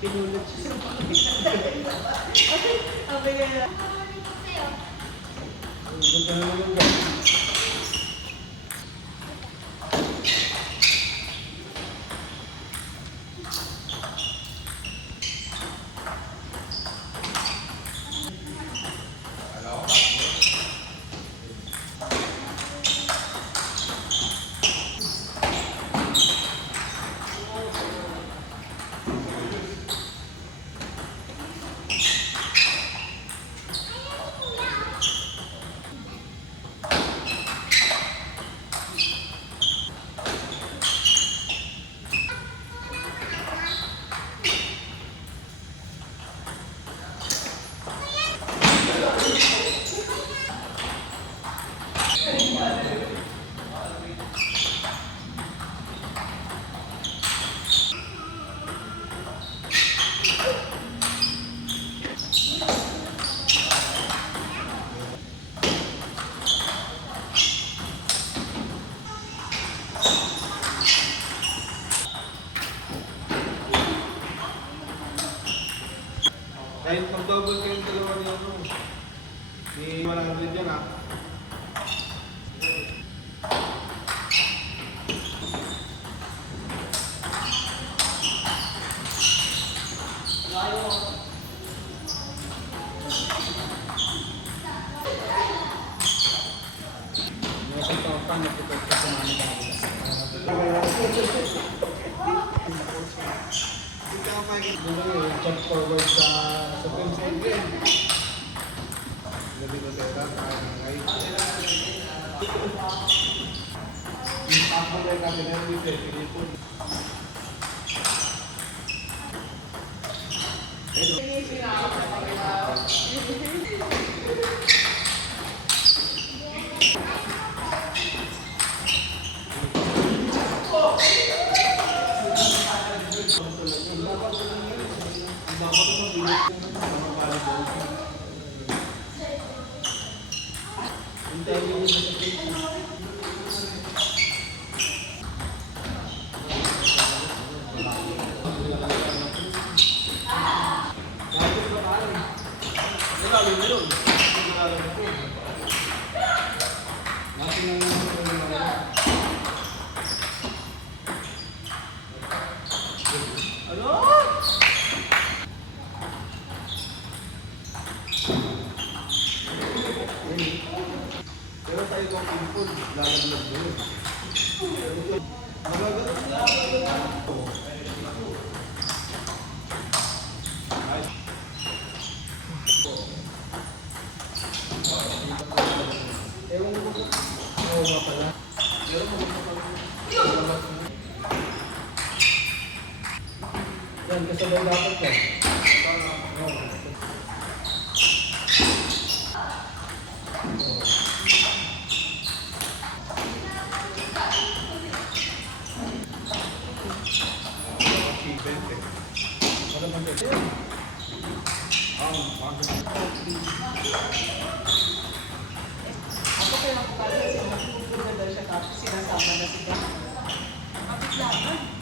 pinulot siya sa bakit. Ang bigay na. Ganda na naman ba? Kahit mag-double kayong dalawa niya, ni 100 yan ah. Jump forward sa film side game. Gabi ko tera, kaya ako na yung kabinet with the Pilipon. Pero tayo kong info, lalaglag mo yun. Ewan ko ba? Oo nga pala. Pero mo ba pala? Yan, kasabay dapat ka. Ako kaya nakapagod siya, magpupunta daw siya tapos sinasama na siya. Kapit lang.